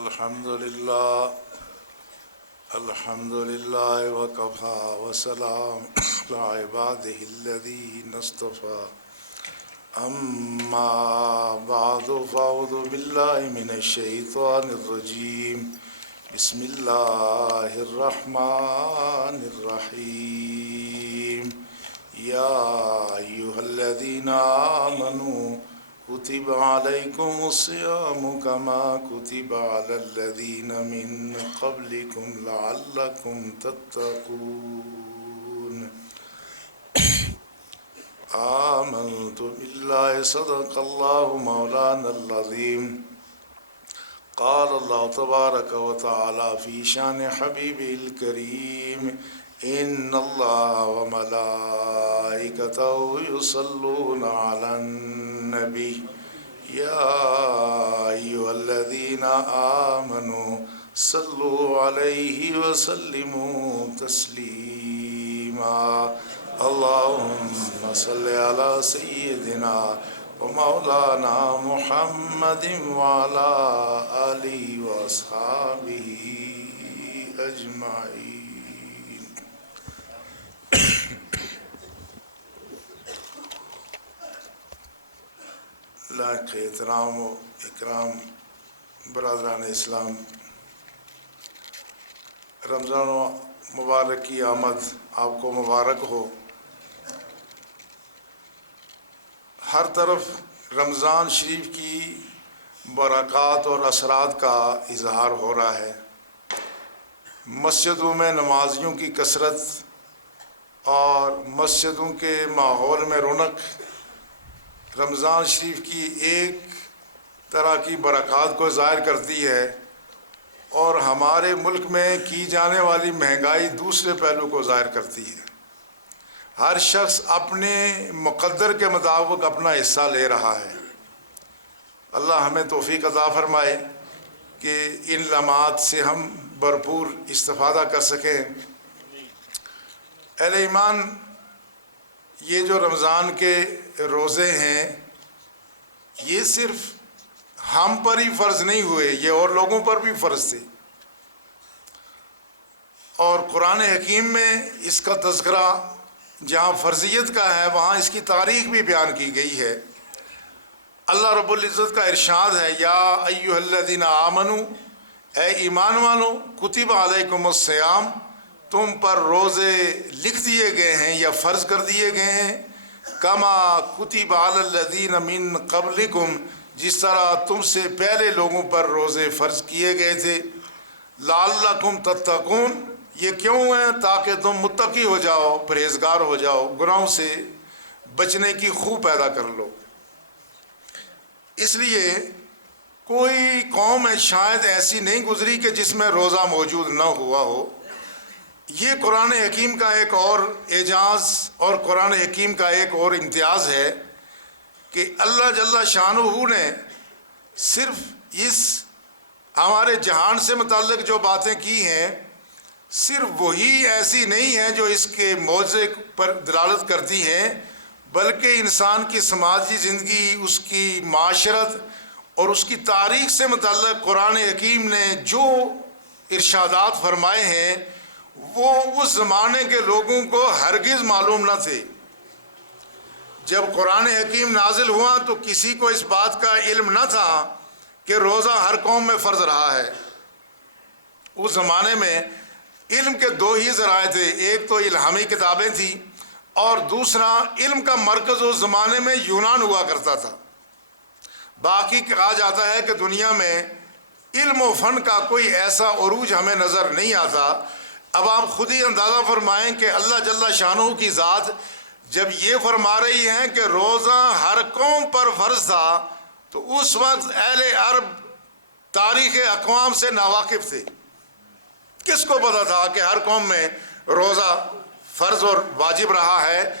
الحمد لله وكفى وسلام على عباده الذين اصطفى أما بعد فأعوذ بالله من الشيطان الرجيم بسم الله الرحمن الرحيم يا أيها الذين آمنوا كتب عليكم الصيام كما كتب على الذين من قبلكم لعلكم تتقون آمنت بالله صدق الله مولانا العظيم قال الله تبارك وتعالى في شان حبيبه الكريم إن الله وملائكته يصلون على النبي يا أيها الذين آمنوا صلوا عليه وسلموا تسليما اللهم صل على سيدنا ومولانا محمد وعلى آله وأصحابه أجمعين. لائق احترام و اکرام برادران اسلام، رمضان مبارک کی آمد آپ کو مبارک ہو. ہر طرف رمضان شریف کی برکات اور اثرات کا اظہار ہو رہا ہے. مسجدوں میں نمازیوں کی کثرت اور مسجدوں کے ماحول میں رونق رمضان شریف کی ایک طرح کی برکات کو ظاہر کرتی ہے، اور ہمارے ملک میں کی جانے والی مہنگائی دوسرے پہلو کو ظاہر کرتی ہے. ہر شخص اپنے مقدر کے مطابق اپنا حصہ لے رہا ہے. اللہ ہمیں توفیق عطا فرمائے کہ ان لمحات سے ہم بھرپور استفادہ کر سکیں. اہل ایمان، یہ جو رمضان کے روزے ہیں یہ صرف ہم پر ہی فرض نہیں ہوئے، یہ اور لوگوں پر بھی فرض تھے. اور قرآن حکیم میں اس کا تذکرہ جہاں فرضیت کا ہے وہاں اس کی تاریخ بھی بیان کی گئی ہے. اللہ رب العزت کا ارشاد ہے، یا ایھا الذین آمنوا، اے ایمان والو، کتب علیکم الصیام، تم پر روزے لکھ دیے گئے ہیں یا فرض کر دیے گئے ہیں، کما کتب علی الذین من قبلکم، جس طرح تم سے پہلے لوگوں پر روزے فرض کیے گئے تھے، لعلکم تتقون، یہ کیوں ہے؟ تاکہ تم متقی ہو جاؤ، پرہیزگار ہو جاؤ، گناہوں سے بچنے کی خو پیدا کر لو. اس لیے کوئی قوم ہے شاید ایسی نہیں گزری کہ جس میں روزہ موجود نہ ہوا ہو. یہ قرآن حکیم کا ایک اور اعجاز اور قرآن حکیم کا ایک اور امتیاز ہے کہ اللہ جل شانہ نے صرف اس ہمارے جہان سے متعلق جو باتیں کی ہیں صرف وہی ایسی نہیں ہیں جو اس کے معجزے پر دلالت کرتی ہیں، بلکہ انسان کی سماجی زندگی، اس کی معاشرت اور اس کی تاریخ سے متعلق قرآن حکیم نے جو ارشادات فرمائے ہیں وہ اس زمانے کے لوگوں کو ہرگز معلوم نہ تھے. جب قرآن حکیم نازل ہوا تو کسی کو اس بات کا علم نہ تھا کہ روزہ ہر قوم میں فرض رہا ہے. اس زمانے میں علم کے دو ہی ذرائع تھے، ایک تو الہامی کتابیں تھیں اور دوسرا علم کا مرکز اس زمانے میں یونان ہوا کرتا تھا. باقی کہا جاتا ہے کہ دنیا میں علم و فن کا کوئی ایسا عروج ہمیں نظر نہیں آتا. اب آپ خود ہی اندازہ فرمائیں کہ اللہ جل شانہ کی ذات جب یہ فرما رہی ہیں کہ روزہ ہر قوم پر فرض تھا تو اس وقت اہل عرب تاریخ اقوام سے ناواقف تھے. کس کو پتا تھا کہ ہر قوم میں روزہ فرض اور واجب رہا ہے؟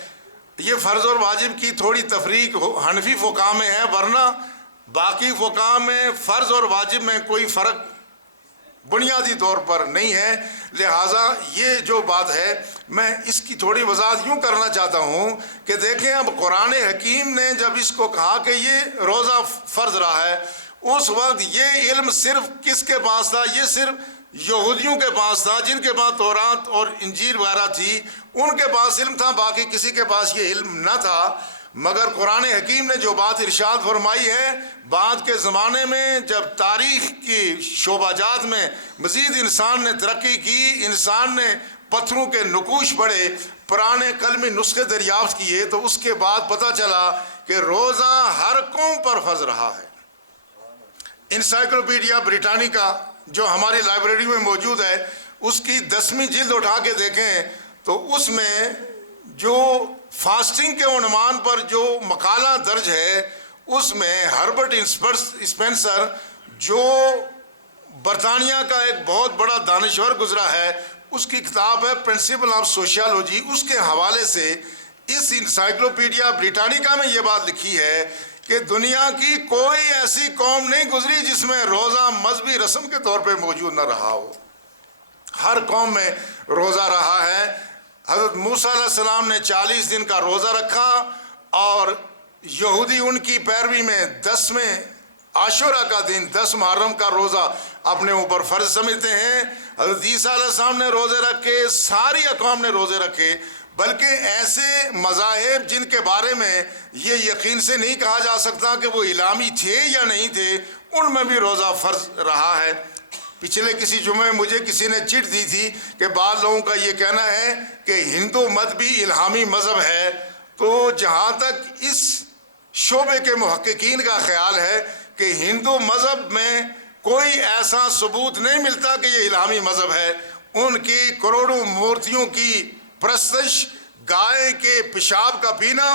یہ فرض اور واجب کی تھوڑی تفریق حنفی فقہ میں ہے، ورنہ باقی فقہ میں فرض اور واجب میں کوئی فرق بنیادی طور پر نہیں ہے. لہٰذا یہ جو بات ہے میں اس کی تھوڑی وضاحت یوں کرنا چاہتا ہوں کہ دیکھیں اب قرآن حکیم نے جب اس کو کہا کہ یہ روزہ فرض رہا ہے، اس وقت یہ علم صرف کس کے پاس تھا؟ یہ صرف یہودیوں کے پاس تھا، جن کے پاس تورات اور انجیل وغیرہ تھی، ان کے پاس علم تھا، باقی کسی کے پاس یہ علم نہ تھا۔ مگر قرآن حکیم نے جو بات ارشاد فرمائی ہے، بعد کے زمانے میں جب تاریخ کی شعبہ جات میں مزید انسان نے ترقی کی، انسان نے پتھروں کے نقوش پڑھے، پرانے قلمی نسخے دریافت کیے، تو اس کے بعد پتہ چلا کہ روزہ ہر قوم پر فرض رہا ہے۔ انسائکلوپیڈیا بریٹانیکا جو ہماری لائبریری میں موجود ہے، اس کی 10ویں جلد اٹھا کے دیکھیں تو اس میں جو فاسٹنگ کے عنوان پر جو مقالہ درج ہے، اس میں ہربرٹ اسپینسر جو برطانیہ کا ایک بہت بڑا دانشور گزرا ہے، اس کی کتاب ہے پرنسپل آف سوشیالوجی، اس کے حوالے سے اس انسائکلوپیڈیا بریٹانیکا میں یہ بات لکھی ہے کہ دنیا کی کوئی ایسی قوم نہیں گزری جس میں روزہ مذہبی رسم کے طور پہ موجود نہ رہا ہو۔ ہر قوم میں روزہ رہا ہے۔ حضرت موسیٰ علیہ السلام نے 40 دن کا روزہ رکھا، اور یہودی ان کی پیروی میں 10ویں عاشورہ کا دن، 10 محرم کا روزہ اپنے اوپر فرض سمجھتے ہیں۔ حضرت عیسیٰ علیہ السلام نے روزے رکھے، ساری اقوام نے روزے رکھے، بلکہ ایسے مذاہب جن کے بارے میں یہ یقین سے نہیں کہا جا سکتا کہ وہ الہامی تھے یا نہیں تھے، ان میں بھی روزہ فرض رہا ہے۔ پچھلے کسی جمعے میں مجھے کسی نے چٹ دی تھی کہ بعض لوگوں کا یہ کہنا ہے کہ ہندو مت بھی الہامی مذہب ہے، تو جہاں تک اس شعبے کے محققین کا خیال ہے کہ ہندو مذہب میں کوئی ایسا ثبوت نہیں ملتا کہ یہ الہامی مذہب ہے۔ ان کی کروڑوں مورتیوں کی پرستش، گائے کے پیشاب کا پینا،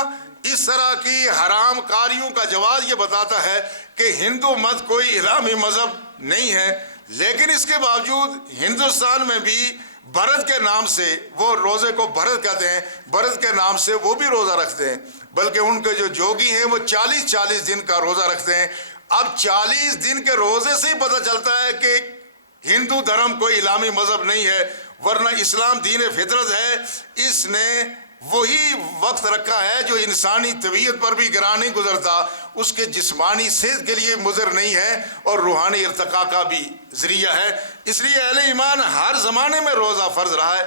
اس طرح کی حرام کاریوں کا جواز یہ بتاتا ہے کہ ہندو مت کوئی الہامی مذہب نہیں ہے۔ لیکن اس کے باوجود ہندوستان میں بھی برت کے نام سے، وہ روزے کو برت کہتے ہیں، برت کے نام سے وہ بھی روزہ رکھتے ہیں، بلکہ ان کے جو جوگی ہیں وہ 40 دن کا روزہ رکھتے ہیں۔ اب 40 دن کے روزے سے ہی پتہ چلتا ہے کہ ہندو دھرم کوئی الہامی مذہب نہیں ہے، ورنہ اسلام دین فطرت ہے۔ اس نے وہی وقت رکھا ہے جو انسانی طبیعت پر بھی گراں نہیں گزرتا، اس کے جسمانی صحت کے لیے مضر نہیں ہے، اور روحانی ارتقاء کا بھی ذریعہ ہے۔ اس لیے اہل ایمان ہر زمانے میں روزہ فرض رہا ہے۔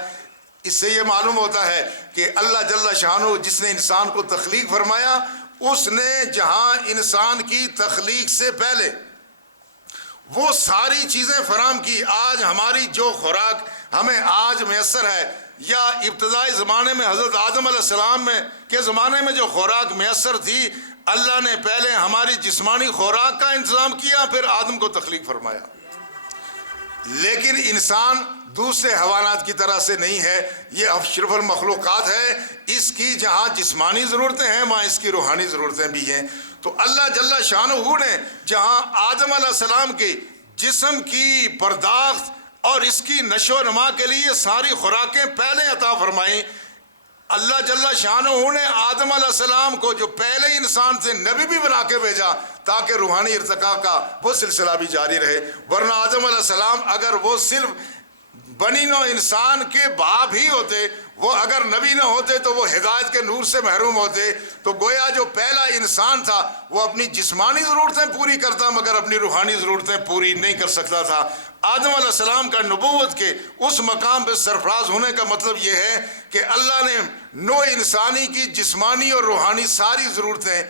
اس سے یہ معلوم ہوتا ہے کہ اللہ جل شانہ جس نے انسان کو تخلیق فرمایا، اس نے جہاں انسان کی تخلیق سے پہلے وہ ساری چیزیں فراہم کی۔ آج ہماری جو خوراک ہمیں آج میسر ہے، یا ابتدائی زمانے میں حضرت آدم علیہ السلام کے زمانے میں جو خوراک میسر تھی، اللہ نے پہلے ہماری جسمانی خوراک کا انتظام کیا، پھر آدم کو تخلیق فرمایا۔ لیکن انسان دوسرے حیوانات کی طرح سے نہیں ہے، یہ اشرف المخلوقات ہے۔ اس کی جہاں جسمانی ضرورتیں ہیں، وہاں اس کی روحانی ضرورتیں بھی ہیں۔ تو اللہ جل شانہ نے جہاں آدم علیہ السلام کے جسم کی پرداخت اور اس کی نشو و نما کے لیے ساری خوراکیں پہلے عطا فرمائیں، اللہ جل شانہ نے آدم علیہ السلام کو جو پہلے انسان سے نبی بھی بنا کے بھیجا تاکہ روحانی ارتقاء کا وہ سلسلہ بھی جاری رہے۔ ورنہ آدم علیہ السلام اگر وہ صرف بنی نوع انسان کے باپ ہی ہوتے، وہ اگر نبی نہ ہوتے تو وہ ہدایت کے نور سے محروم ہوتے، تو گویا جو پہلا انسان تھا وہ اپنی جسمانی ضرورتیں پوری کرتا مگر اپنی روحانی ضرورتیں پوری نہیں کر سکتا تھا۔ آدم علیہ السلام کا نبوت کے اس مقام پہ سرفراز ہونے کا مطلب یہ ہے کہ اللہ نے نوع انسانی کی جسمانی اور روحانی ساری ضرورتیں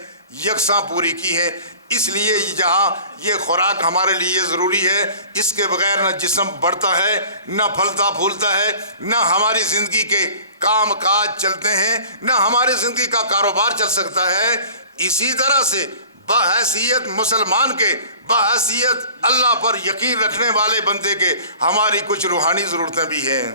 یکساں پوری کی ہیں۔ اس لیے جہاں یہ خوراک ہمارے لیے ضروری ہے، اس کے بغیر نہ جسم بڑھتا ہے، نہ پھلتا پھولتا ہے، نہ ہماری زندگی کے کام کاج چلتے ہیں، نہ ہماری زندگی کا کاروبار چل سکتا ہے۔ اسی طرح سے بحیثیت مسلمان کے، بحیثیت اللہ پر یقین رکھنے والے بندے کے، ہماری کچھ روحانی ضرورتیں بھی ہیں۔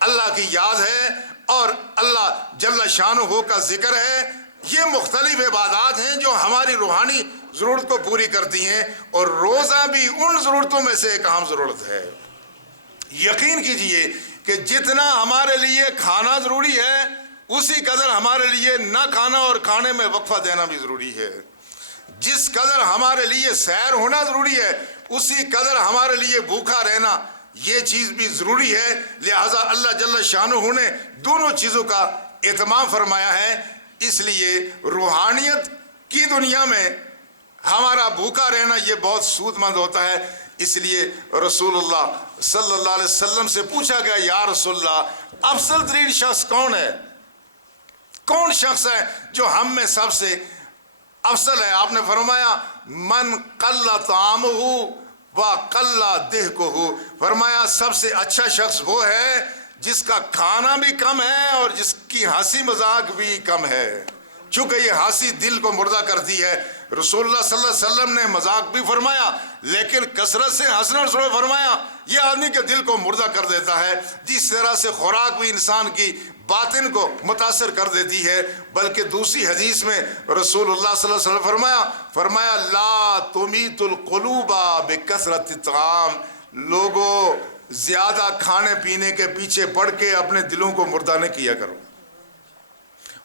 اللہ کی یاد ہے اور اللہ جل شانہ کا ذکر ہے، یہ مختلف عبادات ہیں جو ہماری روحانی ضرورت کو پوری کرتی ہیں، اور روزہ بھی ان ضرورتوں میں سے ایک اہم ضرورت ہے۔ یقین کیجئے کہ جتنا ہمارے لیے کھانا ضروری ہے، اسی قدر ہمارے لیے نہ کھانا اور کھانے میں وقفہ دینا بھی ضروری ہے۔ جس قدر ہمارے لیے سیر ہونا ضروری ہے، اسی قدر ہمارے لیے بھوکا رہنا یہ چیز بھی ضروری ہے۔ لہٰذا اللہ جل شانہ نے دونوں چیزوں کا اہتمام فرمایا ہے۔ اس لیے روحانیت کی دنیا میں ہمارا بھوکا رہنا یہ بہت سود مند ہوتا ہے. اس لیے رسول اللہ صلی اللہ علیہ وسلم سے پوچھا گیا یا رسول اللہ افضل ترین شخص کون ہے؟ کون شخص ہے جو ہم میں سب سے افضل ہے؟ آپ نے فرمایا من قل طعامہ و قل ضحکہ. فرمایا سب سے اچھا شخص وہ ہے جس کا کھانا بھی کم ہے اور جس کی ہنسی مذاق بھی کم ہے. چونکہ یہ ہنسی دل کو مردہ کرتی ہے. رسول اللہ صلی اللہ علیہ وسلم نے مذاق بھی فرمایا لیکن کثرت سے ہنسنا رسول فرمایا یہ آدمی کے دل کو مردہ کر دیتا ہے. جس طرح سے خوراک بھی انسان کی باطن کو متاثر کر دیتی ہے. بلکہ دوسری حدیث میں رسول اللہ صلی اللہ علیہ وسلم فرمایا لا تمیت القلوب بکثرت الطعام. لوگوں زیادہ کھانے پینے کے پیچھے پڑ کے اپنے دلوں کو مردہ نہ کیا کرو.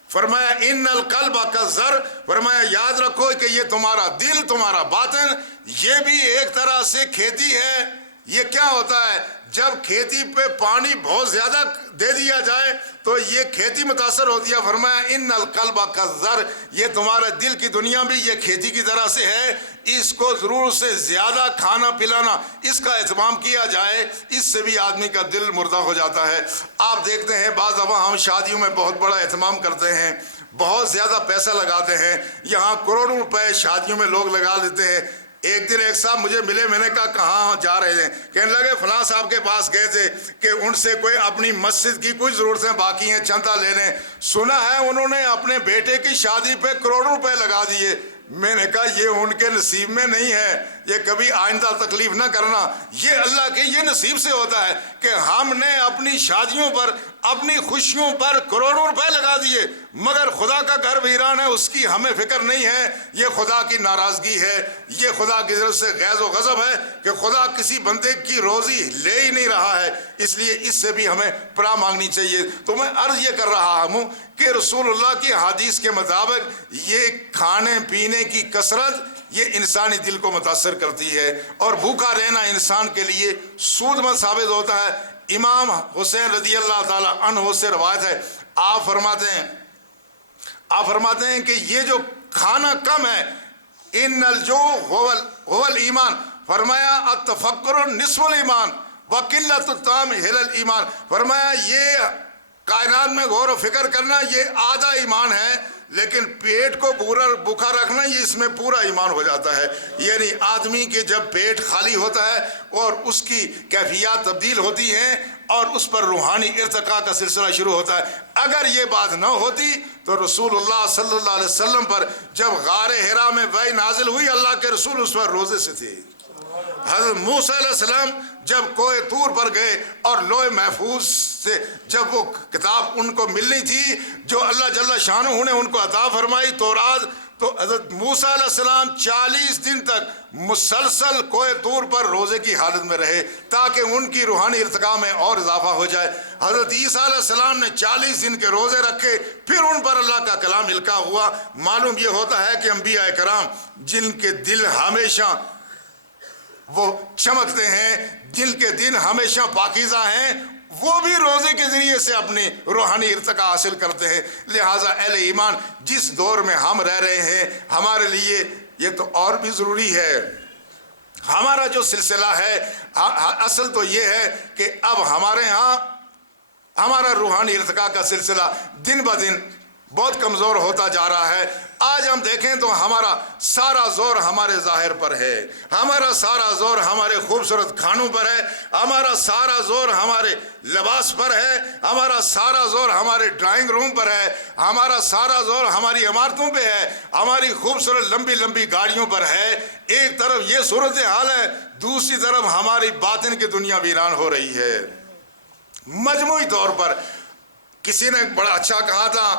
فرمایا ان القلب کالزر. فرمایا یاد رکھو کہ یہ تمہارا دل تمہارا باطن یہ بھی ایک طرح سے کھیتی ہے. یہ کیا ہوتا ہے جب کھیتی پہ پانی بہت زیادہ دے دیا جائے تو یہ کھیتی متاثر ہوتی ہے. فرمایا ان القلب کالزر یہ تمہارے دل کی دنیا بھی یہ کھیتی کی طرح سے ہے. اس کو ضرور سے زیادہ کھانا پلانا اس کا اہتمام کیا جائے اس سے بھی آدمی کا دل مردہ ہو جاتا ہے. آپ دیکھتے ہیں بعض دفعہ ہم شادیوں میں بہت بڑا اہتمام کرتے ہیں بہت زیادہ پیسہ لگاتے ہیں. یہاں کروڑوں روپے شادیوں میں لوگ لگا دیتے ہیں. ایک دن ایک صاحب مجھے ملے میں نے کہا کہاں جا رہے ہیں؟ کہنے لگے فلاں صاحب کے پاس گئے تھے کہ ان سے کوئی اپنی مسجد کی کچھ ضرورتیں باقی ہیں چندہ لینے. سنا ہے انہوں نے اپنے بیٹے کی شادی پہ کروڑوں روپے لگا دیے. میں نے کہا یہ ان کے نصیب میں نہیں ہے. یہ کبھی آئندہ تکلیف نہ کرنا. یہ اللہ کے یہ نصیب سے ہوتا ہے کہ ہم نے اپنی شادیوں پر اپنی خوشیوں پر کروڑوں روپے لگا دیے مگر خدا کا گھر ویران ہے اس کی ہمیں فکر نہیں ہے. یہ خدا کی ناراضگی ہے. یہ خدا کی طرف سے غیظ و غضب ہے کہ خدا کسی بندے کی روزی لے ہی نہیں رہا ہے. اس لیے اس سے بھی ہمیں پناہ مانگنی چاہیے. تو میں عرض یہ کر رہا ہوں کہ رسول اللہ کی حدیث کے مطابق یہ کھانے پینے کی کثرت یہ انسانی دل کو متاثر کرتی ہے اور بھوکا رہنا انسان کے لیے سود مند ثابت ہوتا ہے. امام حسین رضی اللہ تعالی عنہ سے روایت ہے آپ فرماتے ہیں کہ یہ جو کھانا کم ہے ان الجوع هو الایمان. فرمایا التفکر نصف الایمان وقلۃ الطعام هی الایمان. فرمایا یہ کائنات میں غور و فکر کرنا یہ آدھا ایمان ہے لیکن پیٹ کو بھوکا رکھنا یہ اس میں پورا ایمان ہو جاتا ہے. یعنی آدمی کے جب پیٹ خالی ہوتا ہے اور اس کی کیفیات تبدیل ہوتی ہیں اور اس پر روحانی ارتقاء کا سلسلہ شروع ہوتا ہے. اگر یہ بات نہ ہوتی تو رسول اللہ صلی اللہ علیہ وسلم پر جب غار حرا میں وحی نازل ہوئی اللہ کے رسول اس پر روزے سے تھے. حضرت موسیٰ علیہ السلام جب کوہ طور پر گئے اور لوح محفوظ سے جب وہ کتاب ان کو ملنی تھی جو اللہ جل شانہ نے ان کو عطا فرمائی تورات تو حضرت موسیٰ علیہ السلام 40 دن تک مسلسل کوہ طور پر روزے کی حالت میں رہے تاکہ ان کی روحانی ارتقاء میں اور اضافہ ہو جائے. حضرت عیسیٰ علیہ السلام نے 40 دن کے روزے رکھے پھر ان پر اللہ کا کلام القا ہوا. معلوم یہ ہوتا ہے کہ انبیاء کرام جن کے دل ہمیشہ وہ چمکتے ہیں جن کے دن ہمیشہ پاکیزہ ہیں وہ بھی روزے کے ذریعے سے اپنی روحانی ارتقاء حاصل کرتے ہیں. لہٰذا اہل ایمان جس دور میں ہم رہ رہے ہیں ہمارے لیے یہ تو اور بھی ضروری ہے. ہمارا جو سلسلہ ہے اصل تو یہ ہے کہ اب ہمارے ہاں ہمارا روحانی ارتقاء کا سلسلہ دن بہ دن بہت کمزور ہوتا جا رہا ہے. آج ہم دیکھیں تو ہمارا سارا زور ہمارے ظاہر پر ہے. ہمارا سارا زور ہمارے خوبصورت کھانوں پر ہے. ہمارا سارا زور ہمارے لباس پر ہے. ہمارا سارا زور ہمارے ڈرائنگ روم پر ہے. ہمارا سارا زور ہماری عمارتوں پہ ہے. ہماری خوبصورت لمبی لمبی گاڑیوں پر ہے. ایک طرف یہ صورتحال ہے دوسری طرف ہماری باطن کی دنیا ویران ہو رہی ہے. مجموعی طور پر کسی نے بڑا اچھا کہا تھا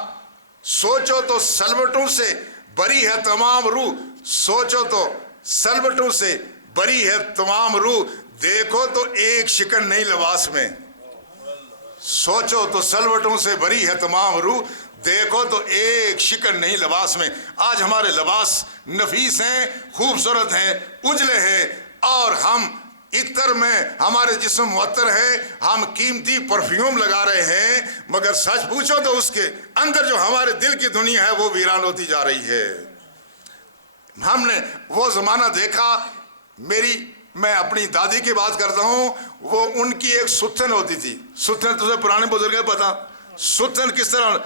سوچو تو سلوٹوں سے بری ہے تمام روح. سوچو تو سلوٹوں سے بری ہے تمام روح. دیکھو تو ایک شکن نہیں لباس میں. سوچو تو سلوٹوں سے بری ہے تمام روح. دیکھو تو ایک شکن نہیں لباس میں. آج ہمارے لباس نفیس ہیں خوبصورت ہیں اجلے ہیں اور ہم عطر میں ہمارے جسم معطر ہے. ہم قیمتی پرفیوم لگا رہے ہیں مگر سچ پوچھو تو اس کے اندر جو ہمارے دل کی دنیا ہے وہ ویران ہوتی جا رہی ہے. ہم نے وہ زمانہ دیکھا. میں اپنی دادی کی بات کرتا ہوں, وہ ان کی ایک ستن ہوتی تھی. ستن تجھے پرانے بزرگ ہے پتا, ستن کس طرح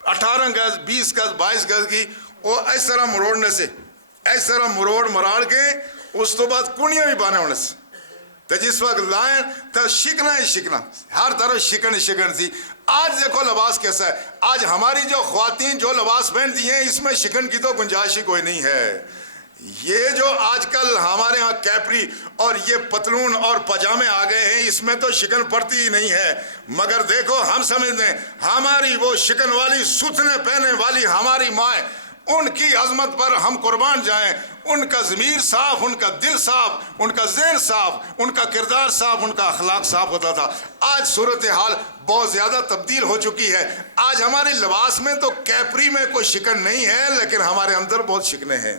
18 گز 20 گز 22 گز کی, وہ اس طرح مروڑنے سے اس طرح مراڑ کے اس تو بعد کنیاں بھی بانے ہونے سے, تو جس وقت لائیں تو شکنا ہی شکنا, ہر طرف شکن تھی. آج دیکھو لباس کیسا ہے. آج ہماری جو خواتین جو لباس پہنتی ہیں اس میں شکن کی تو گنجائش ہی کوئی نہیں ہے. یہ جو آج کل ہمارے ہاں کیپری اور یہ پتلون اور پاجامے آ گئے ہیں, اس میں تو شکن پڑتی ہی نہیں ہے. مگر دیکھو ہم سمجھتے ہیں ہماری وہ شکن والی ستنے پہنے والی ہماری مائیں, ان کی عظمت پر ہم قربان جائیں. ان کا ضمیر صاف, ان کا دل صاف, ان کا ذہن صاف, ان کا کردار صاف, ان کا اخلاق صاف ہوتا تھا. آج صورتحال بہت زیادہ تبدیل ہو چکی ہے. آج ہمارے لباس میں تو کیپری میں کوئی شکن نہیں ہے, لیکن ہمارے اندر بہت شکنے ہیں.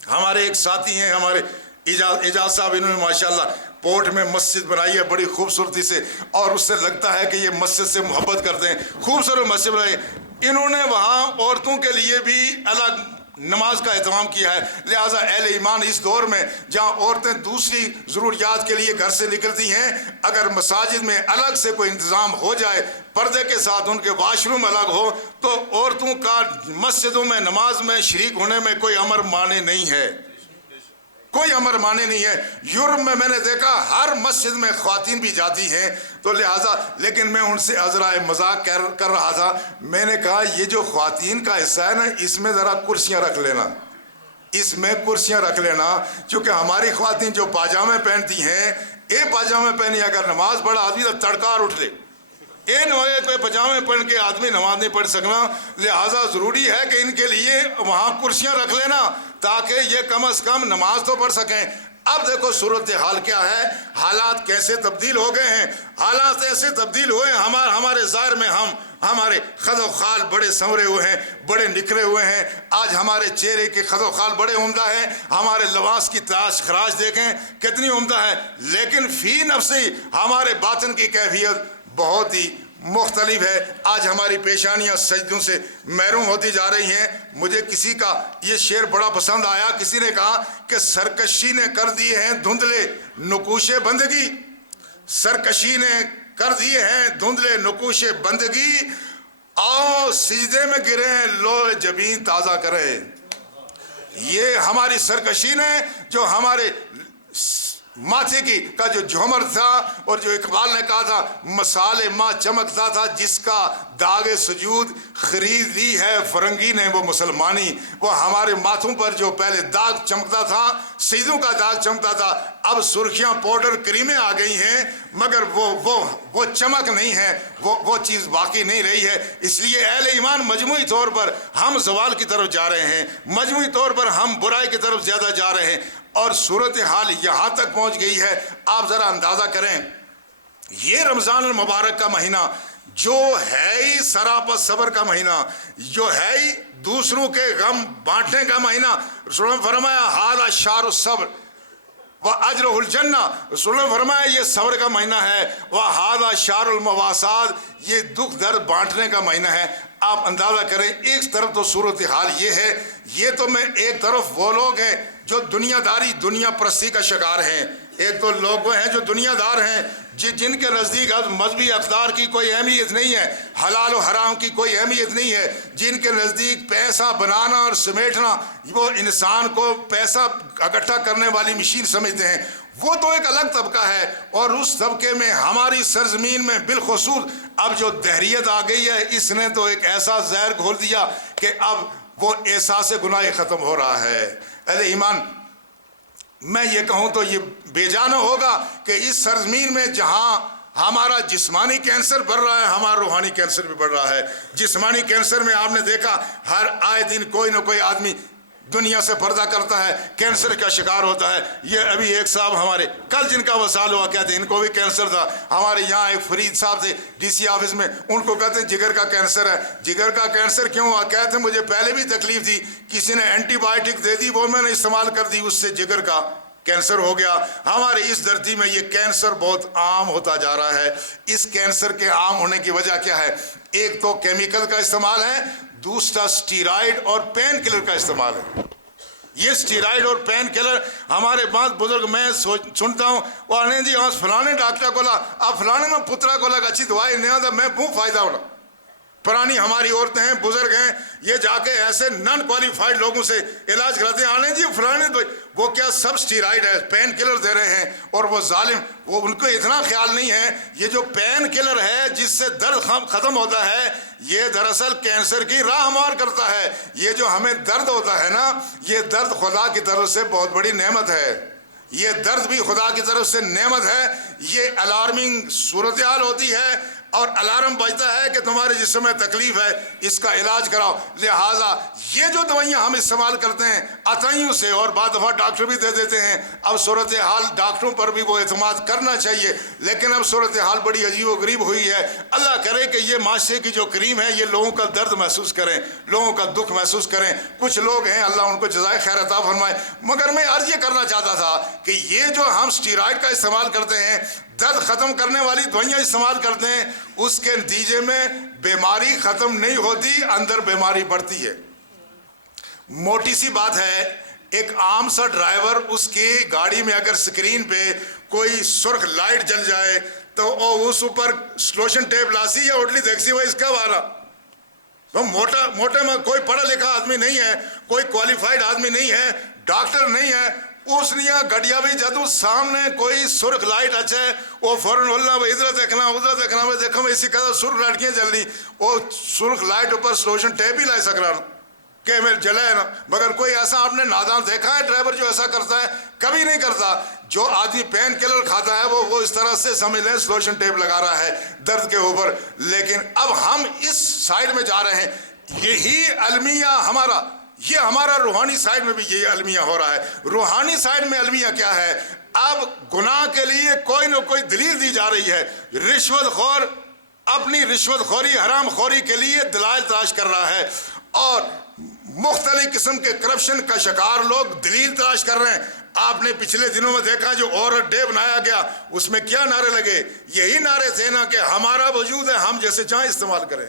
ہمارے ایک ساتھی ہیں ہمارے اعجاز صاحب, انہوں نے ماشاءاللہ پورٹ میں مسجد بنائی ہے بڑی خوبصورتی سے, اور اس سے لگتا ہے کہ یہ مسجد سے محبت کرتے ہیں. خوبصورت مسجد بنائی. انہوں نے وہاں عورتوں کے لیے بھی الگ نماز کا اہتمام کیا ہے. لہٰذا اہل ایمان اس دور میں جہاں عورتیں دوسری ضروریات کے لیے گھر سے نکلتی ہیں, اگر مساجد میں الگ سے کوئی انتظام ہو جائے, پردے کے ساتھ ان کے واش روم الگ ہو, تو عورتوں کا مسجدوں میں نماز میں شریک ہونے میں کوئی امر مانے نہیں ہے, کوئی امر مانے نہیں ہے. یورپ میں نے دیکھا ہر مسجد میں خواتین بھی جاتی ہیں. تو لہٰذا لیکن میں ان سے عذرائے مذاق کر رہا تھا. میں نے کہا یہ جو خواتین کا حصہ ہے نا, اس میں ذرا کرسیاں رکھ لینا, اس میں کرسیاں رکھ لینا, کیونکہ ہماری خواتین جو پاجامے پہنتی ہیں, ایک پاجامے پہنی اگر نماز پڑھا آدمی تو تڑکار اٹھ لے. کوئی پاجامے پہن کے آدمی نماز نہیں پڑھ سکنا. لہٰذا ضروری ہے کہ ان کے لیے وہاں کرسیاں رکھ لینا تاکہ یہ کم از کم نماز تو پڑھ سکیں. اب دیکھو صورتحال کیا ہے, حالات کیسے تبدیل ہو گئے ہیں. حالات ایسے تبدیل ہوئے ہیں, ہمارے ظاہر میں ہمارے خد و خال بڑے سنورے ہوئے ہیں, بڑے نکھرے ہوئے ہیں. آج ہمارے چہرے کے خد و خال بڑے عمدہ ہیں, ہمارے لباس کی تراش خراش دیکھیں کتنی عمدہ ہے, لیکن فی نفسی ہمارے باطن کی کیفیت بہت ہی مختلف ہے. آج ہماری پیشانیاں سجدوں سے محروم ہوتی جا رہی ہیں. مجھے کسی کا یہ شعر بڑا پسند آیا. کسی نے کہا کہ سرکشی نے کر دیے ہیں دھندلے نقوش بندگی, سرکشی نے کر دیے ہیں دھندلے نقوش بندگی, آؤ سجدے میں گریں لو جبین تازہ کریں. یہ ہماری سرکشی نے جو ہمارے ماتھے کا جو جھومر تھا, اور جو اقبال نے کہا تھا مثال ماں چمکتا تھا جس کا داغ سجود خرید لی ہے فرنگی نے وہ مسلمانی. وہ ہمارے ماتھوں پر جو پہلے داغ چمکتا تھا, سجدوں کا داغ چمکتا تھا, اب سرخیاں پاؤڈر کریمیں آ گئی ہیں, مگر وہ چمک نہیں ہے, وہ چیز باقی نہیں رہی ہے. اس لیے اہل ایمان مجموعی طور پر ہم زوال کی طرف جا رہے ہیں, مجموعی طور پر ہم برائی کی طرف زیادہ جا رہے ہیں, اور صورتحال یہاں تک پہنچ گئی ہے. آپ ذرا اندازہ کریں, یہ رمضان المبارک کا مہینہ جو ہے ہی سراپا صبر کا مہینہ, جو ہے ہی دوسروں کے غم بانٹنے کا مہینہ. رسول نے فرمایا ھذا شہر الصبر وَأَجْرُهُ الْجَنَّةُ. رسول نے فرمایا یہ صبر کا مہینہ ہے, وَھَذَا شَهْرُ الْمَوَاسَاتِ, یہ دکھ درد بانٹنے کا مہینہ ہے. آپ اندازہ کریں, ایک طرف تو صورتحال یہ ہے, یہ تو میں ایک طرف وہ لوگ ہیں جو دنیا داری دنیا پرستی کا شکار ہیں, ایک تو لوگ وہ ہیں جو دنیا دار ہیں جن کے نزدیک اب مذہبی اقدار کی کوئی اہمیت نہیں ہے, حلال و حرام کی کوئی اہمیت نہیں ہے, جن کے نزدیک پیسہ بنانا اور سمیٹنا وہ انسان کو پیسہ اکٹھا کرنے والی مشین سمجھتے ہیں. وہ تو ایک الگ طبقہ ہے, اور اس طبقے میں ہماری سرزمین میں بالخصوص اب جو دہریت آ گئی ہے, اس نے تو ایک ایسا زہر گھول دیا کہ اب وہ احساس گناہ ختم ہو رہا ہے. اہل ایمان, میں یہ کہوں تو یہ بے جانا ہوگا کہ اس سرزمین میں جہاں ہمارا جسمانی کینسر بڑھ رہا ہے, ہمارا روحانی کینسر بھی بڑھ رہا ہے. جسمانی کینسر میں آپ نے دیکھا ہر آئے دن کوئی نہ کوئی آدمی دنیا سے پردہ کرتا ہے, کینسر کا شکار ہوتا ہے. یہ ابھی ایک صاحب ہمارے کل جن کا وصال ہوا, کہتے ہیں ان کو بھی کینسر تھا. ہمارے یہاں ایک فرید صاحب تھے ڈی سی آفس میں, ان کو کہتے ہیں جگر کا کینسر ہے. جگر کا کینسر کیوں ہوا؟ کہتے ہیں مجھے پہلے بھی تکلیف تھی, کسی نے اینٹی بائیوٹک دے دی, وہ میں نے استعمال کر دی, اس سے جگر کا کینسر ہو گیا. ہمارے اس دھرتی میں یہ کینسر بہت عام ہوتا جا رہا ہے. اس کینسر کے عام ہونے کی وجہ کیا ہے؟ ایک تو کیمیکل کا استعمال ہے, دوسرا سٹیرائڈ اور پین کلر کا استعمال ہے. یہ سٹیرائڈ اور پین کلر ہمارے پاس بزرگ میں سنتا ہوں وہ آنے جی آج فلانے ڈاکٹر کو لا آپ فلانے میں پترا کو لگا اچھی دوائی نہیں آتا میں بہت فائدہ ہونا. پرانی ہماری عورتیں ہیں بزرگ ہیں یہ جا کے ایسے نان کوالیفائڈ لوگوں سے علاج کراتے ہیں آنے جی فلانے وہ کیا سب سٹیرائڈ ہے پین کلر دے رہے ہیں اور وہ ظالم وہ ان کو اتنا خیال نہیں ہے یہ جو پین کلر ہے جس سے درد ختم ہوتا ہے یہ دراصل کینسر کی راہ ہموار کرتا ہے. یہ جو ہمیں درد ہوتا ہے نا یہ درد خدا کی طرف سے بہت بڑی نعمت ہے. یہ درد بھی خدا کی طرف سے نعمت ہے. یہ الارمنگ صورتحال ہوتی ہے اور الارم بجتا ہے کہ تمہارے جسم میں تکلیف ہے اس کا علاج کراؤ. لہٰذا یہ جو دوائیاں ہم استعمال کرتے ہیں عطائیوں سے اور بعض دفعہ ڈاکٹر بھی دے دیتے ہیں. اب صورتحال ڈاکٹروں پر بھی وہ اعتماد کرنا چاہیے لیکن اب صورتحال بڑی عجیب و غریب ہوئی ہے. اللہ کرے کہ یہ معاشرے کی جو کریم ہے یہ لوگوں کا درد محسوس کریں لوگوں کا دکھ محسوس کریں. کچھ لوگ ہیں اللہ ان کو جزائے خیر عطا فرمائے. مگر میں عرض یہ کرنا چاہتا تھا کہ یہ جو ہم سٹیرائڈ کا استعمال کرتے ہیں درد ختم کرنے والی دوائیاں استعمال کرتے ہیں اس کے نتیجے میں بیماری ختم نہیں ہوتی اندر بیماری بڑھتی ہے. موٹی سی بات ہے ایک عام سا ڈرائیور اس کی گاڑی میں اگر سکرین پہ کوئی سرخ لائٹ جل جائے تو اس اوپر سلوشن ٹیپ لاسی یا اڈلی دیکھسی وہ اس کا وارا وہ موٹے میں کوئی پڑھا لکھا آدمی نہیں ہے کوئی کوالیفائڈ آدمی نہیں ہے ڈاکٹر نہیں ہے اس لیے گڈیا بھی جدو سامنے کوئی سرخ لائٹ اچھے وہ فوراً بولنا وہ ادھر دیکھنا ادھر دیکھنا وہ دیکھو اسی قدر سرخ لائٹیاں جل رہی وہ سرخ لائٹ اوپر سلوشن ٹیپ ہی لائے سک رہا کہ میں جلے ہے نا. مگر کوئی ایسا آپ نے نادان دیکھا ہے ڈرائیور جو ایسا کرتا ہے؟ کبھی نہیں کرتا. جو آدمی پین کلر کھاتا ہے وہ اس طرح سے سمجھ لیں سلوشن ٹیپ لگا رہا ہے درد کے اوپر. لیکن اب ہم اس سائڈ میں جا رہے ہیں یہی المیہ ہمارا روحانی سائڈ میں بھی یہی المیہ ہو رہا ہے. روحانی سائڈ میں المیہ کیا ہے؟ اب گناہ کے لیے کوئی نہ کوئی دلیل دی جا رہی ہے. رشوت خور اپنی رشوت خوری حرام خوری کے لیے دلائل تلاش کر رہا ہے اور مختلف قسم کے کرپشن کا شکار لوگ دلیل تلاش کر رہے ہیں. آپ نے پچھلے دنوں میں دیکھا جو عورت ڈے بنایا گیا اس میں کیا نعرے لگے؟ یہی نعرے تھے نا کہ ہمارا وجود ہے ہم جیسے چاہیں استعمال کریں.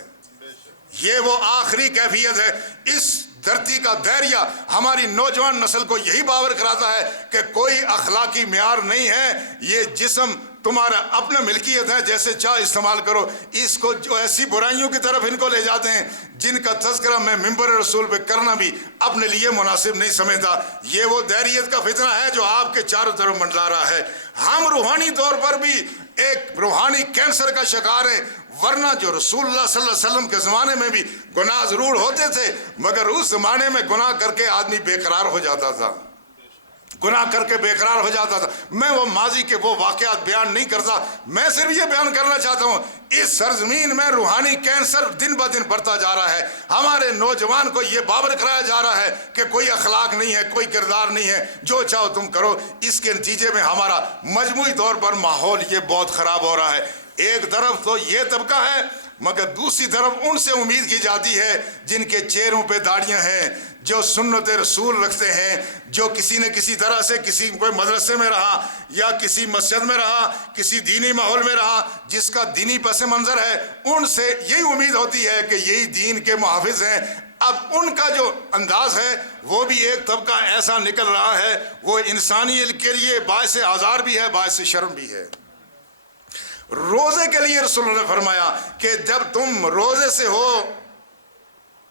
یہ وہ آخری کیفیت ہے. اس دھرتی کا دھیریہ ہماری نوجوان نسل کو یہی باور کراتا ہے کہ کوئی اخلاقی معیار نہیں ہے. یہ جسم تمہارا اپنا ملکیت ہے جیسے چاہ استعمال کرو. اس کو جو ایسی برائیوں کی طرف ان کو لے جاتے ہیں جن کا تذکرہ میں ممبر رسول پہ کرنا بھی اپنے لیے مناسب نہیں سمجھتا. یہ وہ دہریت کا فتنہ ہے جو آپ کے چاروں طرف منڈلا رہا ہے. ہم روحانی طور پر بھی ایک روحانی کینسر کا شکار ہیں. ورنہ جو رسول اللہ صلی اللہ علیہ وسلم کے زمانے میں بھی گناہ ضرور ہوتے تھے مگر اس زمانے میں گناہ کر کے آدمی بے قرار ہو جاتا تھا. گناہ کر کے بے قرار ہو جاتا تھا. میں وہ ماضی کے وہ واقعات بیان نہیں کرتا. میں صرف یہ بیان کرنا چاہتا ہوں اس سرزمین میں روحانی کینسر دن بہ دن بڑھتا جا رہا ہے. ہمارے نوجوان کو یہ باور کرایا جا رہا ہے کہ کوئی اخلاق نہیں ہے کوئی کردار نہیں ہے جو چاہو تم کرو. اس کے نتیجے میں ہمارا مجموعی طور پر ماحول یہ بہت خراب ہو رہا ہے. ایک طرف تو یہ طبقہ ہے مگر دوسری طرف ان سے امید کی جاتی ہے جن کے چہروں پہ داڑیاں ہیں جو سنت رسول رکھتے ہیں جو کسی نہ کسی طرح سے کسی کوئی مدرسے میں رہا یا کسی مسجد میں رہا کسی دینی ماحول میں رہا جس کا دینی پس منظر ہے. ان سے یہی امید ہوتی ہے کہ یہی دین کے محافظ ہیں. اب ان کا جو انداز ہے وہ بھی ایک طبقہ ایسا نکل رہا ہے وہ انسانیت کے لیے باعث آزار بھی ہے باعث شرم بھی ہے. روزے کے لیے رسول اللہ نے فرمایا کہ جب تم روزے سے ہو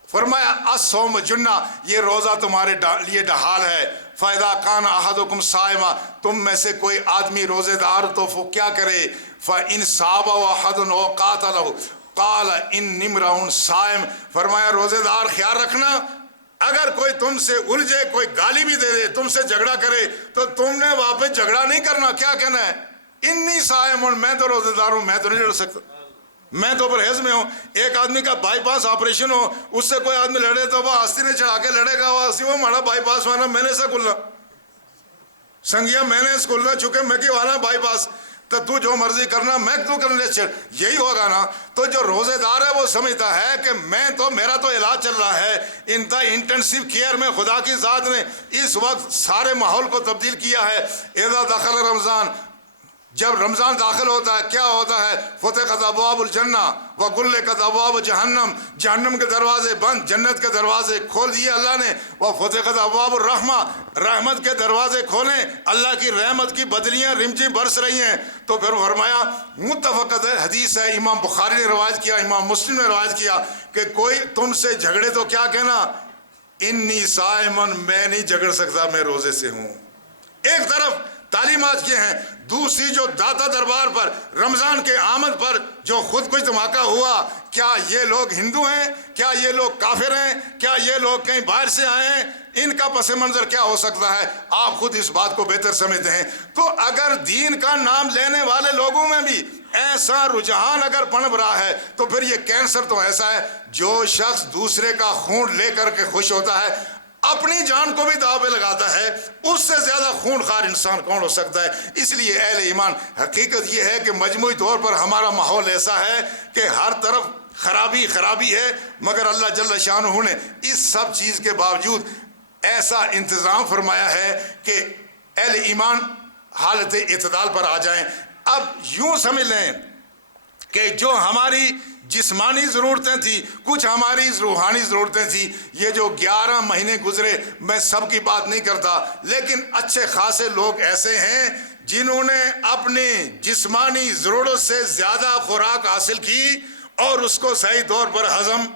فرمایا الصوم جنہ یہ روزہ تمہارے لیے ڈھال ہے. فَإِذَا كَانَ أَحَدُكُمْ صَائِمًا تم میں سے کوئی آدمی روزے دار تو وہ کیا کرے؟ فَإِنْ صَابَهُ أَحَدٌ أَوْ قَاتَلَهُ قَالَ إِنِّي امْرُؤٌ صَائِمٌ فرمایا روزے دار خیال رکھنا اگر کوئی تم سے الجھے کوئی گالی بھی دے دے تم سے جھگڑا کرے تو تم نے واپس جھگڑا نہیں کرنا. کیا کہنا ہے؟ انی صائم میں تو روزے دار ہوں میں تو نہیں لڑ سکتا میں تو پرہیز میں ہوں. ایک آدمی کا بائی پاس آپریشن ہو اس سے کوئی آدمی لڑے تو وہ آستی نے چڑھا کے لڑے گا وہ ہمارا بائی پاس والا میں نے سے کھلنا سنگیا میں نے اس کھلنا چکے میں کہ والا بائی پاس تو جو مرضی کرنا میں تو کرنے یہی ہوگا نا. تو جو روزے دار ہے وہ سمجھتا ہے کہ میرا تو علاج چل رہا ہے. انٹینسیو کیئر میں خدا کی ذات نے اس وقت سارے ماحول کو تبدیل کیا ہے. اذا دخل رمضان جب رمضان داخل ہوتا ہے کیا ہوتا ہے؟ فتحت ابواب الجنہ وغلقت ابواب جہنم، جہنم کے دروازے بند، جنت کے دروازے کھول دیے اللہ نے۔ وفتحت ابواب الرحمہ، رحمت کے دروازے کھولیں، اللہ کی رحمت کی بدلیاں رمجیں برس رہی ہیں۔ تو پھر فرمایا، متفقت حدیث ہے، امام بخاری نے روایت کیا، امام مسلم نے روایت کیا کہ کوئی تم سے جھگڑے تو کیا کہنا، انی صائمن، میں نہیں جھگڑ سکتا، میں روزے سے ہوں۔ ایک طرف تعلیمات یہ ہیں، دوسری جو داتا دربار پر رمضان کے آمد پر جو خود کچھ دھماکہ ہوا، کیا یہ لوگ ہندو ہیں؟ کیا یہ لوگ کافر ہیں؟ کیا یہ لوگ کہیں باہر سے آئے ہیں؟ ان کا پس منظر کیا ہو سکتا ہے؟ آپ خود اس بات کو بہتر سمجھتے ہیں۔ تو اگر دین کا نام لینے والے لوگوں میں بھی ایسا رجحان اگر پنپ رہا ہے تو پھر یہ کینسر تو ایسا ہے، جو شخص دوسرے کا خون لے کر کے خوش ہوتا ہے، اپنی جان کو بھی داؤ پہ لگاتا ہے، اس سے زیادہ خون خوار انسان کون ہو سکتا ہے؟ اس لیے اہل ایمان، حقیقت یہ ہے کہ مجموعی طور پر ہمارا ماحول ایسا ہے کہ ہر طرف خرابی ہے، مگر اللہ جل شانہ نے اس سب چیز کے باوجود ایسا انتظام فرمایا ہے کہ اہل ایمان حالت اعتدال پر آ جائیں۔ اب یوں سمجھ لیں کہ جو ہماری جسمانی ضرورتیں تھیں، کچھ ہماری روحانی ضرورتیں تھیں، یہ جو 11 مہینے گزرے، میں سب کی بات نہیں کرتا، لیکن اچھے خاصے لوگ ایسے ہیں جنہوں نے اپنے جسمانی ضرورت سے زیادہ خوراک حاصل کی اور اس کو صحیح طور پر ہضم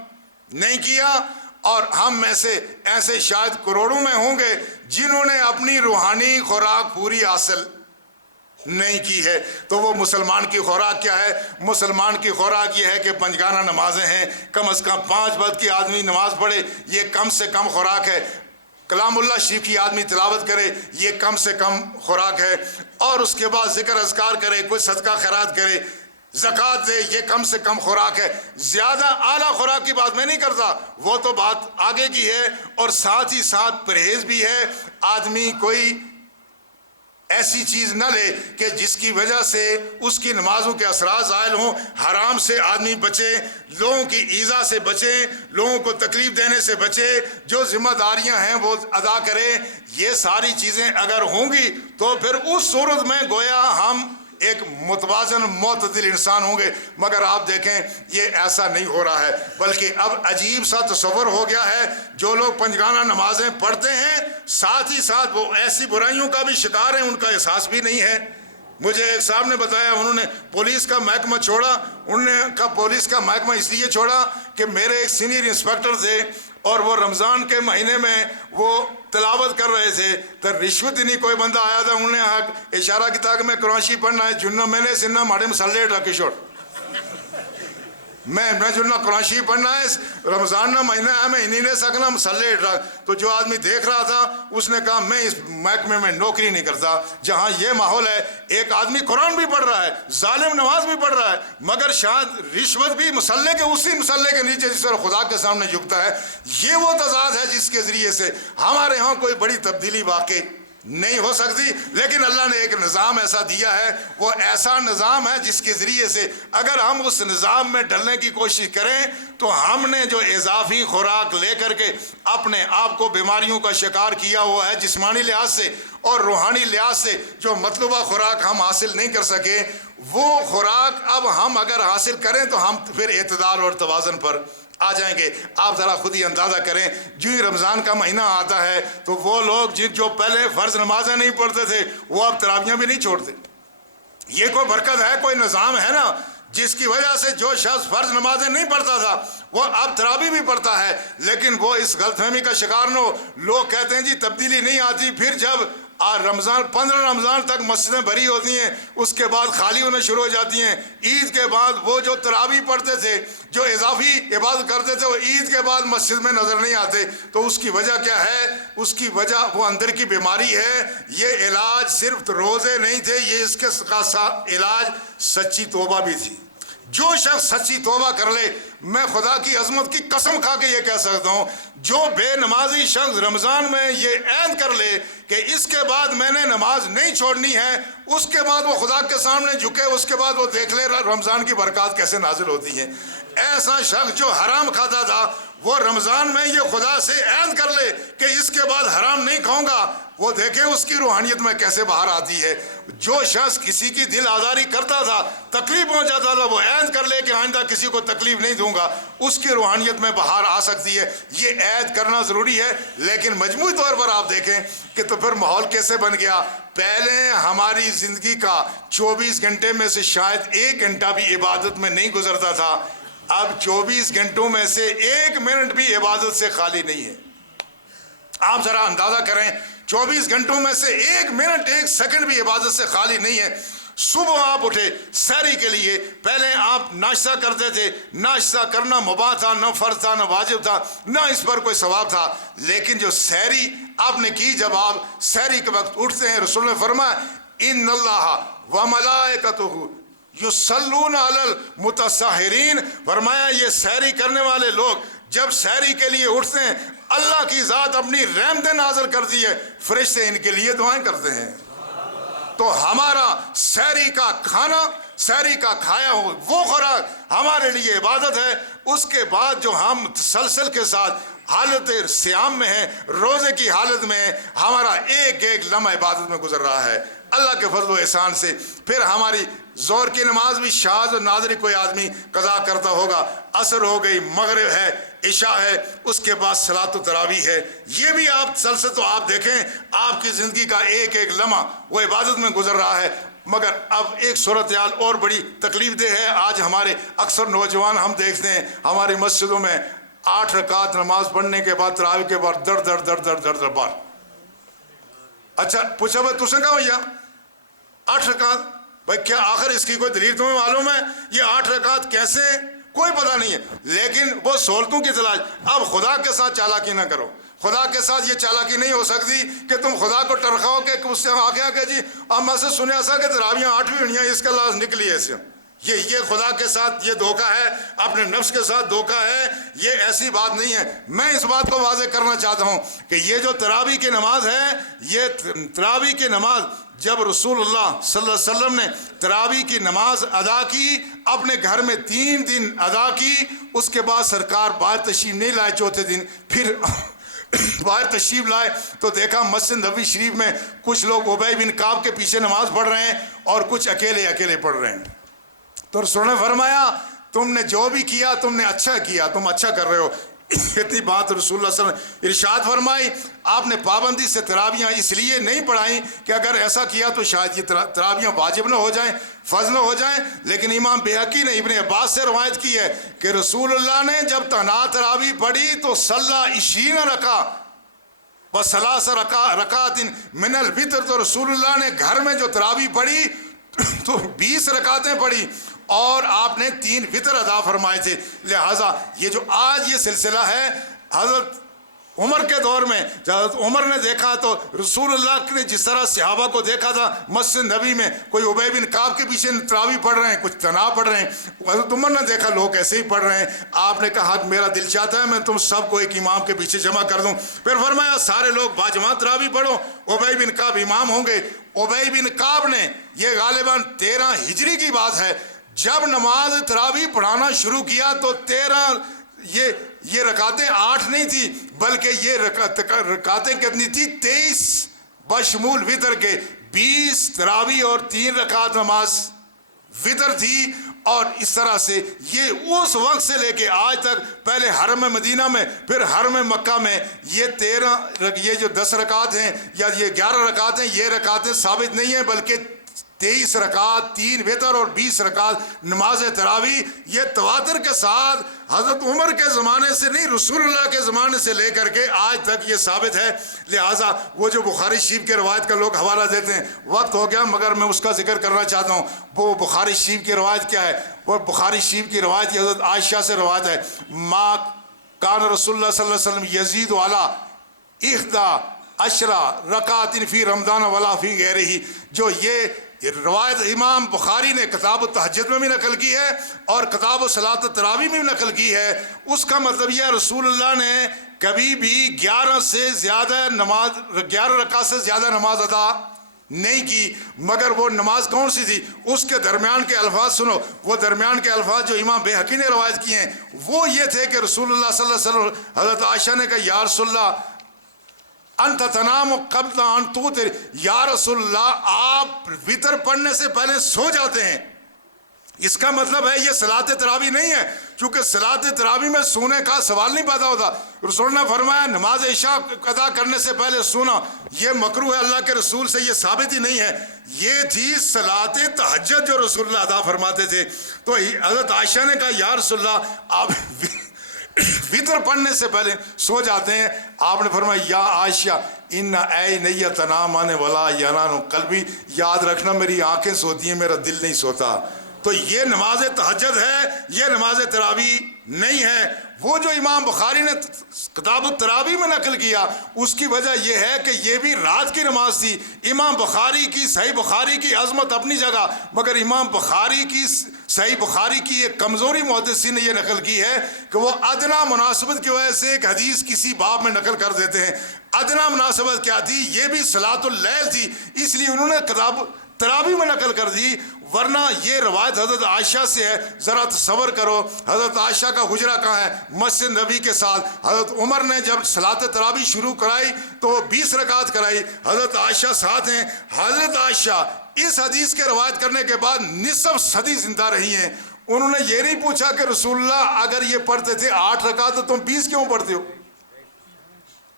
نہیں کیا، اور ہم میں سے ایسے شاید کروڑوں میں ہوں گے جنہوں نے اپنی روحانی خوراک پوری حاصل نہیں کی ہے۔ تو وہ مسلمان کی خوراک کیا ہے؟ مسلمان کی خوراک یہ ہے کہ پنجگانہ نمازیں ہیں، کم از کم 5 وقت کی آدمی نماز پڑھے، یہ کم سے کم خوراک ہے۔ کلام اللہ شریف کی آدمی تلاوت کرے، یہ کم سے کم خوراک ہے، اور اس کے بعد ذکر اذکار کرے، کوئی صدقہ خیرات کرے، زکوٰۃ دے، یہ کم سے کم خوراک ہے۔ زیادہ اعلیٰ خوراک کی بات میں نہیں کرتا، وہ تو بات آگے کی ہے، اور ساتھ ہی ساتھ پرہیز بھی ہے۔ آدمی کوئی ایسی چیز نہ لے کہ جس کی وجہ سے اس کی نمازوں کے اثرات زائل ہوں، حرام سے آدمی بچے، لوگوں کی ایذا سے بچے، لوگوں کو تکلیف دینے سے بچے، جو ذمہ داریاں ہیں وہ ادا کرے۔ یہ ساری چیزیں اگر ہوں گی تو پھر اس صورت میں گویا ہم ایک متوازن معتدل انسان ہوں گے، مگر آپ دیکھیں یہ ایسا نہیں ہو رہا ہے، بلکہ اب عجیب سا تصور ہو گیا ہے۔ جو لوگ پنجگانہ نمازیں پڑھتے ہیں، ساتھ ہی ساتھ وہ ایسی برائیوں کا بھی شکار ہیں، ان کا احساس بھی نہیں ہے۔ مجھے ایک صاحب نے بتایا، انہوں نے پولیس کا محکمہ چھوڑا، انہوں نے کہا پولیس کا محکمہ اس لیے چھوڑا کہ میرے ایک سینئر انسپیکٹر تھے اور وہ رمضان کے مہینے میں وہ تلاوت کر رہے تھے، تو رشوت ہی نہیں، کوئی بندہ آیا تھا، انہوں نے اشارہ کیا کہ میں قرآن پڑھنا ہے، جنہ میں نے سننا ماڑے مسلے ڈا کشور، میں جنہ قرآن شریف پڑھنا ہے، رمضان نہ مہینہ ہے، میں انہیں نہیں سکنا مسلے ڈا۔ تو جو آدمی دیکھ رہا تھا اس نے کہا میں اس محکمے میں نوکری نہیں کرتا جہاں یہ ماحول ہے، ایک آدمی قرآن بھی پڑھ رہا ہے، ظالم نماز بھی پڑھ رہا ہے، مگر شاید رشوت بھی مسلے کے اسی مسلے کے نیچے جس طرح خدا کے سامنے جھکتا ہے۔ یہ وہ تضاد ہے جس کے ذریعے سے ہمارے ہاں کوئی بڑی تبدیلی واقع نہیں ہو سکتی، لیکن اللہ نے ایک نظام ایسا دیا ہے، وہ ایسا نظام ہے جس کے ذریعے سے اگر ہم اس نظام میں ڈلنے کی کوشش کریں تو ہم نے جو اضافی خوراک لے کر کے اپنے آپ کو بیماریوں کا شکار کیا ہوا ہے، جسمانی لحاظ سے اور روحانی لحاظ سے جو مطلوبہ خوراک ہم حاصل نہیں کر سکے، وہ خوراک اب ہم اگر حاصل کریں تو ہم پھر اعتدال اور توازن پر آ جائیں گے۔ آپ ذرا خود ہی اندازہ کریں، جو ہی رمضان کا مہینہ آتا ہے تو وہ لوگ جو پہلے فرض نمازیں نہیں پڑھتے تھے وہ اب تراویحیں بھی نہیں چھوڑتے۔ یہ کوئی برکت ہے، کوئی نظام ہے نا، جس کی وجہ سے جو شخص فرض نمازیں نہیں پڑھتا تھا وہ اب تراویح بھی پڑھتا ہے، لیکن وہ اس غلط فہمی کا شکار نہ ہو۔ لوگ کہتے ہیں جی تبدیلی نہیں آتی، پھر جب رمضان 15 رمضان تک مسجدیں بھری ہوتی ہیں، اس کے بعد خالی ہونے شروع ہو جاتی ہیں، عید کے بعد وہ جو تراویح پڑھتے تھے، جو اضافی عبادت کرتے تھے، وہ عید کے بعد مسجد میں نظر نہیں آتے۔ تو اس کی وجہ کیا ہے؟ اس کی وجہ وہ اندر کی بیماری ہے۔ یہ علاج صرف روزے نہیں تھے، یہ اس کے علاج سچی توبہ بھی تھی۔ جو شخص سچی توبہ کر لے، میں خدا کی عظمت کی قسم کھا کے یہ کہہ سکتا ہوں، جو بے نمازی شخص رمضان میں یہ عہد کر لے کہ اس کے بعد میں نے نماز نہیں چھوڑنی ہے، اس کے بعد وہ خدا کے سامنے جھکے، اس کے بعد وہ دیکھ لے رمضان کی برکات کیسے نازل ہوتی ہیں۔ ایسا شخص جو حرام کھاتا تھا وہ رمضان میں یہ خدا سے عہد کر لے کہ اس کے بعد حرام نہیں کھاؤں گا، وہ دیکھیں اس کی روحانیت میں کیسے باہر آتی ہے. جو شخص کسی کی دل آزاری کرتا تھا, تکلیف پہنچاتا تھا, وہ عہد کر لے کہ آئندہ کسی کو تکلیف نہیں دوں گا, اس کی روحانیت میں باہر آ سکتی ہے. یہ عہد کرنا ضروری ہے. لیکن مجموعی طور پر آپ دیکھیں کہ تو پھر ماحول کیسے بن گیا. پہلے ہماری زندگی کا 24 گھنٹے میں سے شاید 1 گھنٹہ بھی عبادت میں نہیں گزرتا تھا. اب 24 گھنٹوں میں سے 1 منٹ بھی عبادت سے خالی نہیں ہے. آپ ذرا اندازہ کریں, 24 گھنٹوں میں سے 1 منٹ 1 سیکنڈ بھی عبادت سے خالی نہیں ہے. صبح آپ اٹھے سحری کے لیے, پہلے آپ ناشتہ کرتے تھے. ناشتہ کرنا مباح تھا, نہ فرض تھا, نہ واجب تھا, نہ اس پر کوئی ثواب تھا. لیکن جو سحری آپ نے کی, جب آپ سحری کے وقت اٹھتے ہیں, رسول نے فرمایا ان اللہ وملائکتہ یصلون علی المتسحرین, فرمایا یہ سحری کرنے والے لوگ جب سحری کے لیے اٹھتے ہیں, اللہ کی ذات اپنی رحمتیں نازل کرتی ہے, فرشتے ان کے لیے دعائیں کرتے ہیں. تو ہمارا سحری کا کھانا, سحری کا کھایا ہو وہ خوراک ہمارے لیے عبادت ہے. اس کے بعد جو ہم تسلسل کے ساتھ حالت صیام میں ہیں, روزے کی حالت میں ہیں, ہمارا ایک ایک لمحہ عبادت میں گزر رہا ہے اللہ کے فضل و احسان سے. پھر ہماری ظہر کی نماز بھی شاذ و نادر کوئی آدمی قضا کرتا ہوگا. عصر ہو گئی, مغرب ہے, عشاء ہے, اس کے بعد صلاۃ التراویح ہے. یہ بھی آپ تسلسل تو آپ دیکھیں آپ کی زندگی کا ایک ایک لمحہ وہ عبادت میں گزر رہا ہے. مگر اب ایک صورتحال اور بڑی تکلیف دہ ہے. آج ہمارے اکثر نوجوان ہم دیکھتے ہیں ہماری مسجدوں میں 8 رکعت نماز پڑھنے کے بعد تراویح کے بعد در در در در در در بار. اچھا پوچھا بھائی تُس نے کہا بھیا 8 رکعت, بھائی کیا آخر اس کی کوئی دلیل تمہیں معلوم ہے؟ یہ 8 رکعت کیسے, کوئی پتہ نہیں ہے. لیکن وہ سہولتوں کی تلاش. اب خدا کے ساتھ چالاکی نہ کرو. خدا کے ساتھ یہ چالاکی نہیں ہو سکتی کہ تم خدا کو ٹرکاؤ کہ اس سے آگے کہ جی اب میں سے سنیا سا کہ تراویحیں 8 ہوئی ہیں, اس کا لاز نکلی ایسے. یہ خدا کے ساتھ یہ دھوکہ ہے, اپنے نفس کے ساتھ دھوکہ ہے. یہ ایسی بات نہیں ہے. میں اس بات کو واضح کرنا چاہتا ہوں کہ یہ جو تراویح کی نماز ہے, یہ تراویح کی نماز جب رسول اللہ صلی اللہ علیہ وسلم نے تراویح کی نماز ادا کی, اپنے گھر میں 3 دن ادا کی, اس کے بعد سرکار باہر تشریف نہیں لائے. چوتھے دن پھر باہر تشریف لائے تو دیکھا مسجد نبوی شریف میں کچھ لوگ ابی بن کعب کے پیچھے نماز پڑھ رہے ہیں اور کچھ اکیلے پڑھ رہے ہیں. تو رسول نے فرمایا تم نے جو بھی کیا تم نے اچھا کیا, تم اچھا کر رہے ہو. اتنی بات رسول اللہ صلی اللہ علیہ وسلم ارشاد فرمائی. آپ نے پابندی سے تراویحاں اس لیے نہیں پڑھائیں کہ اگر ایسا کیا تو شاید یہ تراویحاں واجب نہ ہو جائیں, فرض نہ ہو جائیں. لیکن امام بیہقی نے ابن عباس سے روایت کی ہے کہ رسول اللہ نے جب تنہا تراویح پڑھی تو صلی 20 رکعت و 3 رکعات من الوتر, تو رسول اللہ نے گھر میں جو تراویح پڑھی تو 20 رکعتیں پڑھی اور آپ نے 3 وتر ادا فرمائے تھے. لہٰذا یہ جو آج یہ سلسلہ ہے, حضرت عمر کے دور میں حضرت عمر نے دیکھا تو رسول اللہ نے جس طرح صحابہ کو دیکھا تھا مسجد نبی میں, کوئی ابی بن کعب کے پیچھے تراویح پڑھ رہے ہیں, کچھ تنہا پڑھ رہے ہیں. حضرت عمر نے دیکھا لوگ ایسے ہی پڑھ رہے ہیں. آپ نے کہا میرا دل چاہتا ہے میں تم سب کو ایک امام کے پیچھے جمع کر دوں. پھر فرمایا سارے لوگ باجماعت تراویح پڑھو, ابی بن کعب امام ہوں گے. ابی بن کعب نے, یہ غالباً 13 ہجری کی بات ہے, جب نماز تراویح پڑھانا شروع کیا تو 13 یہ رکعتیں 8 نہیں تھی بلکہ یہ رکعتیں کتنی تھی 23 بشمول وتر کے. 20 تراویح اور 3 رکعت نماز وتر تھی. اور اس طرح سے یہ اس وقت سے لے کے آج تک, پہلے حرم مدینہ میں پھر حرم مکہ میں, یہ جو 10 رکعت ہیں یا یہ 11 رکعت ہیں, یہ رکعتیں ثابت نہیں ہیں بلکہ 23 رکعت 3 وتر اور 20 رکعت نماز تراویح. یہ تواتر کے ساتھ حضرت عمر کے زمانے سے نہیں, رسول اللہ کے زمانے سے لے کر کے آج تک یہ ثابت ہے. لہٰذا وہ جو بخاری شریف کے روایت کا لوگ حوالہ دیتے ہیں, وقت ہو گیا مگر میں اس کا ذکر کرنا چاہتا ہوں. وہ بخاری شریف کی روایت کیا ہے؟ وہ بخاری شریف کی روایت یہ حضرت عائشہ سے روایت ہے, ما کان رسول اللہ صلی اللہ علیہ وسلم یزید علی 11 رکعات فی رمضان ولا فی غیرہ. جو یہ روایت امام بخاری نے کتاب التہجد میں بھی نقل کی ہے اور کتاب صلاۃ التراویح میں بھی نقل کی ہے. اس کا مطلب یہ رسول اللہ نے کبھی بھی 11 رکعت سے زیادہ نماز ادا نہیں کی. مگر وہ نماز کون سی تھی, اس کے درمیان کے الفاظ سنو. وہ درمیان کے الفاظ جو امام بیہقی نے روایت کیے ہیں وہ یہ تھے کہ رسول اللہ صلی اللہ علیہ وسلم, حضرت عائشہ نے کہا یا رسول اللہ انت تنام قبل ان توتر، یا رسول اللہ آپ وطر پڑھنے سے پہلے سو جاتے ہیں۔ اس کا مطلب ہے یہ صلاۃ تراویح نہیں ہے، کیونکہ صلاۃ تراویح میں سونے کا سوال نہیں پیدا ہوتا۔ رسول نے فرمایا نماز عشاء ادا کرنے سے پہلے سونا یہ مکروہ ہے، اللہ کے رسول سے یہ ثابت ہی نہیں ہے۔ یہ تھی صلاۃ تہجد جو رسول اللہ ادا فرماتے تھے۔ تو حضرت عائشہ نے کہا یا رسول اللہ آپ وطر پڑھنے سے پہلے سو جاتے ہیں۔ آپ نے فرمایا یا عائشہ ان عینی تنامان ولا ینام قلبی، یاد رکھنا میری آنکھیں سوتی ہیں، میرا دل نہیں سوتا۔ تو یہ نماز تہجد ہے، یہ نماز تراویح نہیں ہے۔ وہ جو امام بخاری نے کتاب التراویح میں نقل کیا اس کی وجہ یہ ہے کہ یہ بھی رات کی نماز تھی۔ امام بخاری کی صحیح بخاری کی عظمت اپنی جگہ، مگر امام بخاری کی صحیح بخاری کی ایک کمزوری محدثین نے یہ نقل کی ہے کہ وہ ادنا مناسبت کی وجہ سے ایک حدیث کسی باب میں نقل کر دیتے ہیں۔ ادنا مناسبت کیا تھی؟ یہ بھی صلاۃ اللیل تھی، اس لیے انہوں نے کتاب تراویح میں نقل کر دی، ورنہ یہ روایت حضرت عائشہ سے ہے۔ ذرا تصور کرو حضرت عائشہ کا حجرہ کہاں ہے؟ مسجد نبی کے ساتھ۔ حضرت عمر نے جب صلاۃ تراویح شروع کرائی تو 20 رکعت کرائی، حضرت عائشہ ساتھ ہیں۔ حضرت عائشہ اس حدیث کے روایت کرنے کے بعد نصف صدی زندہ رہی ہیں۔ انہوں نے یہ نہیں پوچھا کہ رسول اللہ اگر یہ پڑھتے تھے 8 رکعت تو تم 20 کیوں پڑھتے ہو؟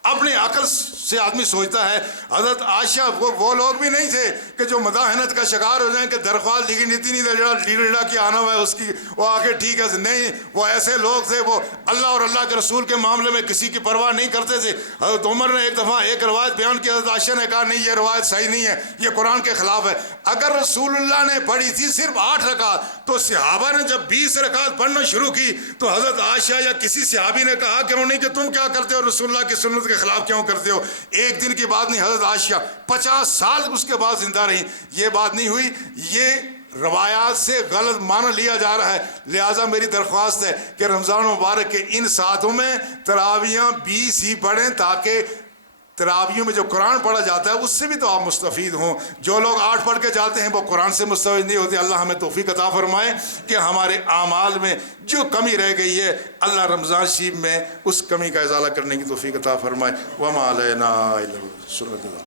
اپنی عقل سے آدمی سوچتا ہے۔ حضرت عائشہ وہ لوگ بھی نہیں تھے کہ جو مداحنت کا شکار ہو جائیں کہ درخواست لکھی نیتی نہیں لیڈا کی آنا ہوا ہے اس کی، وہ آگے ٹھیک ہے نہیں۔ وہ ایسے لوگ تھے، وہ اللہ اور اللہ کے رسول کے معاملے میں کسی کی پرواہ نہیں کرتے تھے۔ حضرت عمر نے ایک دفعہ ایک روایت بیان کی، حضرت عائشہ نے کہا نہیں یہ روایت صحیح نہیں ہے، یہ قرآن کے خلاف ہے۔ اگر رسول اللہ نے پڑھی تھی صرف 8 رکعت تو صحابہ نے جب 20 رکعت پڑھنا شروع کی تو حضرت عائشہ یا کسی صحابی نے کہا کیوں نہیں کہ تم کیا کرتے ہو، رسول اللہ کی سنت کے خلاف کیوں کرتے ہو؟ ایک دن کی بات نہیں، حضرت عائشہ 50 سال اس کے بعد زندہ رہی، یہ بات نہیں ہوئی۔ یہ روایات سے غلط معنی لیا جا رہا ہے، لہٰذا میری درخواست ہے کہ رمضان مبارک کے ان ساتھوں میں تراویحاں 20 ہی پڑھیں تاکہ تراویحوں میں جو قرآن پڑھا جاتا ہے اس سے بھی تو آپ مستفید ہوں۔ جو لوگ 8 پڑھ کے جاتے ہیں وہ قرآن سے مستفید نہیں ہوتے۔ اللہ ہمیں توفیق عطا فرمائے کہ ہمارے اعمال میں جو کمی رہ گئی ہے اللہ رمضان شریف میں اس کمی کا ازالہ کرنے کی توفیق عطا فرمائے۔ وما علینا الا البلاغ۔